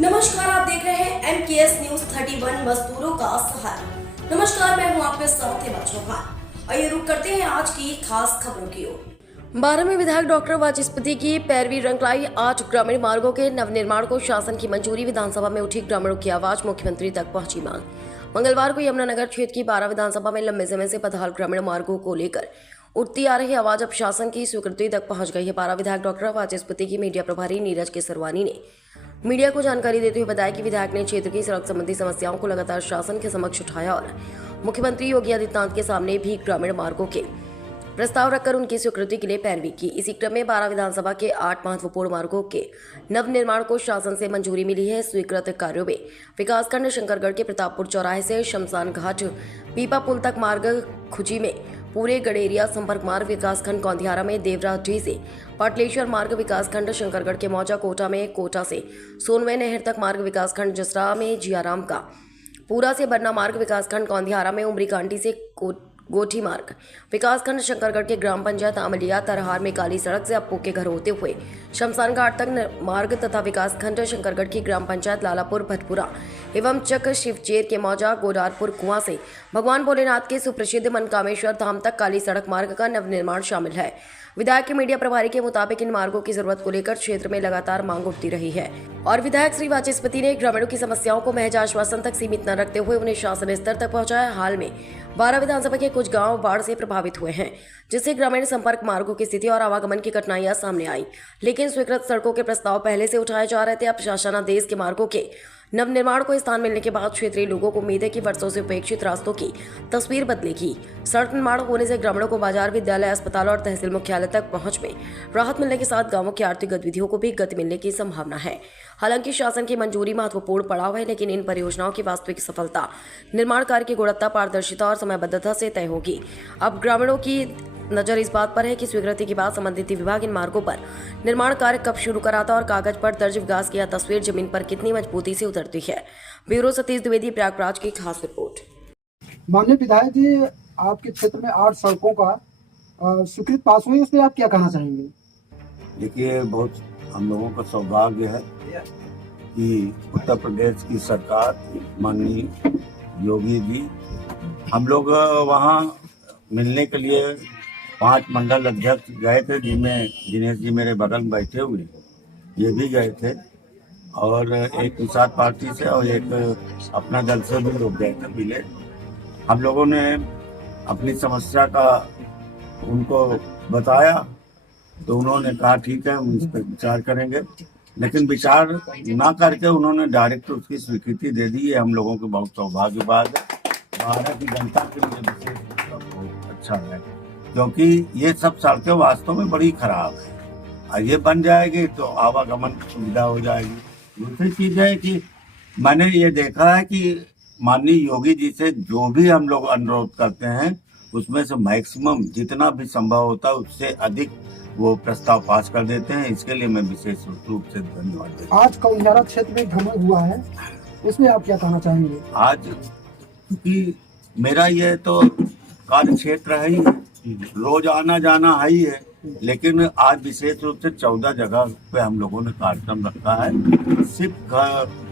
नमस्कार, आप देख रहे हैं MKS न्यूज 31 मजदूरों का सहारा। नमस्कार, मैं हूं आपके साथ हेमा चौहान। आइए रुक करते हैं आज की खास खबरों की ओर। 12वें विधायक डॉक्टर वाचस्पति की पैरवी रंग लाई। 8 ग्रामीण मार्गों के नवनिर्माण को शासन की मंजूरी। विधानसभा में उठी ग्रामीणों की आवाज, मुख्यमंत्री तक पहुंची मांग। मंगलवार को यमुनानगर क्षेत्र की 12 विधानसभा में लंबे समय से बदहाल ग्रामीण मार्गों को लेकर उठती आ रही आवाज अब शासन की स्वीकृति तक पहुंच गई है। 12 विधायक डॉक्टर वाचस्पति की मीडिया प्रभारी नीरज केसरवानी ने मीडिया को जानकारी देते हुए बताया कि विधायक ने क्षेत्र की सड़क संबंधी समस्याओं को लगातार शासन के समक्ष उठाया और मुख्यमंत्री योगी आदित्यनाथ के सामने भी ग्रामीण मार्गों के प्रस्ताव रखकर उनकी स्वीकृति के लिए पैरवी की। इसी क्रम में 12 विधानसभा के 8 महत्वपूर्ण मार्गों के नवनिर्माण को शासन से मंजूरी मिली है। स्वीकृत कार्यों में विकासखंड शंकरगढ़ के प्रतापपुर चौराहे से शमशान घाट पीपा पुल तक मार्ग, खुची में पूरे गडेरिया संपर्क मार्ग, विकासखंड कौंधियारा में देवराजी से पाटलेश्वर मार्ग, विकासखंड शंकरगढ़ के मौजा कोटा में कोटा से सोनवे नहर तक मार्ग, विकासखंड जसरा में जियाराम का पूरा से बरना मार्ग, विकासखंड कौंधियारा में उमरी कांटी से गोठी मार्ग, विकासखंड शंकरगढ़ के ग्राम पंचायत आमलिया तरहार में काली सड़क से अप्पू के घर होते हुए शमशान घाट तक मार्ग तथा विकासखंड शंकरगढ़ की ग्राम पंचायत लालापुर भटपुरा एवं चक शिवचेर के मौजा गोडारपुर कुआं से भगवान भोलेनाथ के सुप्रसिद्ध मनकामेश्वर धाम तक काली सड़क मार्ग का नवनिर्माण शामिल है। विधायक के मीडिया प्रभारी के मुताबिक इन मार्गों की जरूरत को लेकर क्षेत्र में लगातार मांग उठती रही है और विधायक श्री वाचस्पति ने ग्रामीणों की समस्याओं को महज आश्वासन तक सीमित न रखते हुए उन्हें शासन स्तर तक पहुंचाया। हाल में 12 विधानसभा के कुछ गांव बाढ़ से प्रभावित हुए हैं, जिससे ग्रामीण संपर्क मार्गों की स्थिति और आवागमन की कठिनाइयां सामने आई। लेकिन स्वीकृत सड़कों के प्रस्ताव पहले से उठाए जा रहे थे। अब शासनादेश के मार्गों के नवनिर्माण को स्थान मिलने के बाद क्षेत्रीय लोगों को उम्मीद है कि वर्षों से उपेक्षित रास्तों की तस्वीर बदलेगी। सड़क निर्माण होने से ग्रामीणों को बाजार, विद्यालय, अस्पताल और तहसील मुख्यालय तक पहुंच में राहत मिलने के साथ गांवों की आर्थिक गतिविधियों को भी गति मिलने की संभावना है। हालांकि शासन की मंजूरी महत्वपूर्ण पड़ाव है, लेकिन इन परियोजनाओं की वास्तविक सफलता निर्माण कार्य की गुणवत्ता, पारदर्शिता और समयबद्धता से तय होगी। अब ग्रामीणों की नजर इस बात पर है कि स्वीकृति के बाद संबंधित विभाग इन मार्गों पर निर्माण कार्य कब शुरू कराता और कागज पर दर्ज विकास की यह तस्वीर जमीन पर कितनी मजबूती से उतरती है। ब्यूरो सतीश द्विवेदी, प्रयागराज की खास रिपोर्ट। माननीय विधायक जी, आपके क्षेत्र में 8 सड़कों का स्वीकृत पास हुई, उसमें आप क्या कहना चाहेंगे? देखिए, बहुत हम लोगों का सौभाग्य है कि उत्तर प्रदेश की सरकार, माननीय योगी जी, हम लोग वहाँ मिलने के लिए 5 मंडल अध्यक्ष गए थे, जिनमें दिनेश जी मेरे बगल में बैठे हुए ये भी गए थे, और एक निषाद पार्टी से और एक अपना दल से भी लोग गए थे, मिले। हम लोगों ने अपनी समस्या का उनको बताया तो उन्होंने कहा ठीक है, हम इस पर विचार करेंगे। लेकिन विचार ना करके उन्होंने डायरेक्ट उसकी स्वीकृति दे दी। ये हम लोगों के बहुत सौभाग्य बात है। भारत की जनता के लिए विशेष बहुत अच्छा है, क्योंकि ये सब सड़कें वास्तव में बड़ी खराब है। और ये बन जाएगी तो आवागमन की सुविधा हो जाएगी। दूसरी चीज है कि मैंने ये देखा है कि माननीय योगी जी से जो भी हम लोग अनुरोध करते हैं, उसमें से मैक्सिमम जितना भी संभव होता है उससे अधिक वो प्रस्ताव पास कर देते हैं। इसके लिए मैं विशेष रूप से धन्यवाद देता हूं। आज कौंधियारा क्षेत्र में भ्रमण हुआ है, इसमें आप क्या कहना चाहेंगे? आज क्योंकि मेरा ये तो कार्य क्षेत्र है ही, रोज आना जाना है ही है, लेकिन आज विशेष रूप से 14 जगह पे हम लोगों ने कार्यक्रम रखा है। सिर्फ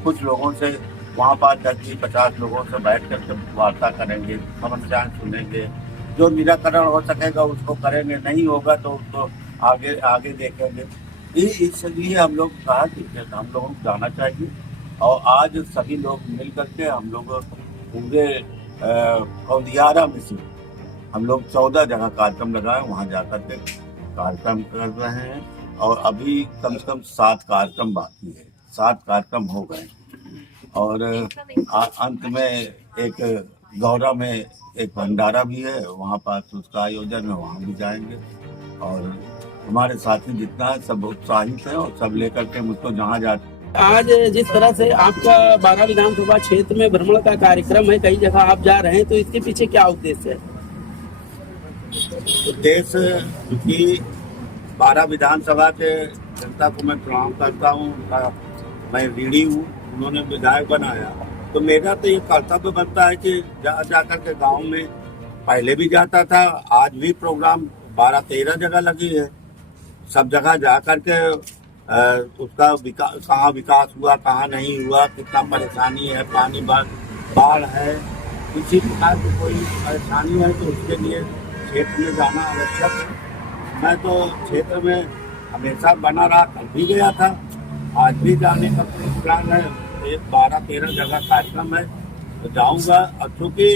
कुछ लोगों से वहाँ पर 10-50 लोगों से बैठ कर वार्ता करेंगे, समस्याएं सुनेंगे, जो निराकरण हो सकेगा उसको करेंगे, नहीं होगा तो उसको आगे देखेंगे। इसलिए हम लोग कहा कि हम लोगों को जाना चाहिए, और आज सभी लोग मिल करके हम लोग पूरे कौंधियारा में से हम लोग 14 जगह कार्यक्रम लगाए, वहाँ जाकर के कार्यक्रम कर रहे हैं। और अभी कम से कम 7 कार्यक्रम बाकी है, 7 कार्यक्रम हो गए, और अंत में एक गौरा में एक भंडारा भी है, वहाँ पास उसका आयोजन है, वहाँ भी जाएंगे। और हमारे साथी जितना है सब उत्साहित है और सब लेकर के मुझको जहाँ जाते। आज जिस तरह से आपका 12 विधानसभा क्षेत्र में भ्रमण का कार्यक्रम है, कई जगह आप जा रहे हैं, तो इसके पीछे क्या उद्देश्य है? उद्देश्य क्योंकि 12 विधानसभा के जनता को मैं प्रणाम करता हूँ, मैं ऋणी हूँ, उन्होंने विधायक बनाया, तो मेरा तो ये कर्तव्य बनता है कि जाकर के गांव में पहले भी जाता था, आज भी प्रोग्राम 12-13 जगह लगी है, सब जगह जा करके उसका विकास कहाँ विकास हुआ, कहाँ नहीं हुआ, कितना परेशानी है, पानी बाढ़ है, किसी प्रकार की कोई परेशानी है तो उसके लिए क्षेत्र में जाना आवश्यक है। मैं तो क्षेत्र में हमेशा बना रहा, कल भी गया था, आज भी जाने का प्लान है। 12-13 जगह कार्यक्रम है तो जाऊंगा। और चूँकि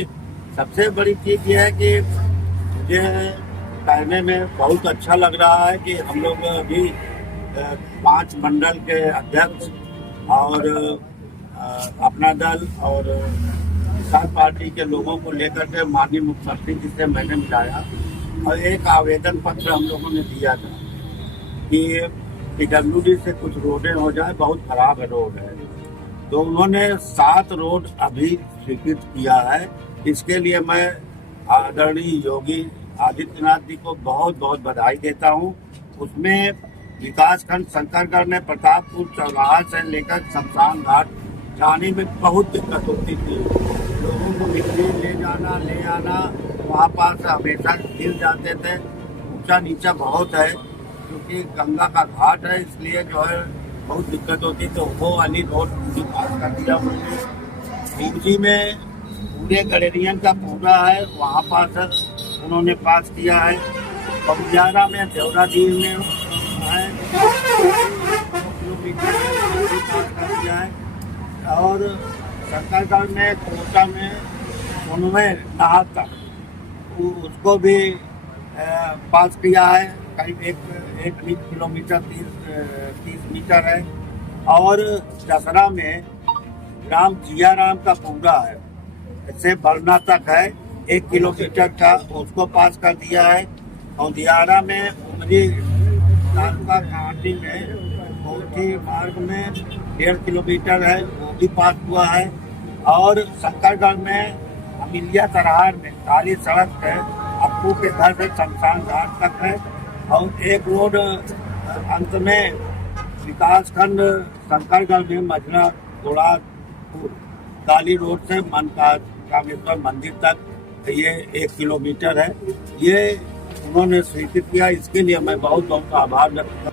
सबसे बड़ी चीज़ ये है कि मुझे कहने में बहुत अच्छा लग रहा है कि हम लोग अभी 5 मंडल के अध्यक्ष और अपना दल और किसान पार्टी के लोगों को लेकर के माननीय मुख्यमंत्री जी से मैंने मिलाया और एक आवेदन पत्र हम लोगों ने दिया था कि PWD से कुछ रोडें हो जाए, बहुत खराब रोड है। तो उन्होंने 7 रोड अभी स्वीकृत किया है। इसके लिए मैं आदरणीय योगी आदित्यनाथ जी को बहुत बहुत बधाई देता हूँ। उसमें विकासखंड शंकरगढ़ में प्रतापपुर चौराहा से लेकर शमशान घाट जाने में बहुत दिक्कत होती थी। लोगों को मिट्टी ले जाना ले आना, वहाँ पास हमेशा गिर जाते थे। ऊंचा नीचा बहुत है क्योंकि गंगा का घाट है, इसलिए जो है बहुत दिक्कत होती। तो वो वाली रोड पूरी पास कर दिया उन्होंने। जी में पूरे गलेरियन का पूरा है, वहाँ पास उन्होंने पास किया है। बमजारा में देवरादीन में है, 2 किलोमीटर पास कर दिया है। और शंकरगढ़ में कोटा में उनमें नहा तक उसको भी पास किया है। करीब 1 किलोमीटर 30 मीटर है। और दसरा में ग्राम जियाराम का पूरा है, इससे बरना तक है 1 किलोमीटर का, उसको पास कर दिया है। और दियारा में उमरी तालुका घाटी में कोठी मार्ग में 1.5 किलोमीटर है, वो भी पास हुआ है। और शंकरगढ़ में अमिलिया तरहार में काली सड़क है, अप्पू के घर से शमशान घाट तक है। और एक रोड अंत में विकासखंड शंकरगढ़ में मझला गोड़ापुर काली रोड से कामेश्वर मंदिर तक ये 1 किलोमीटर है। ये उन्होंने स्वीकृत किया, इसके लिए मैं बहुत बहुत आभार व्यक्त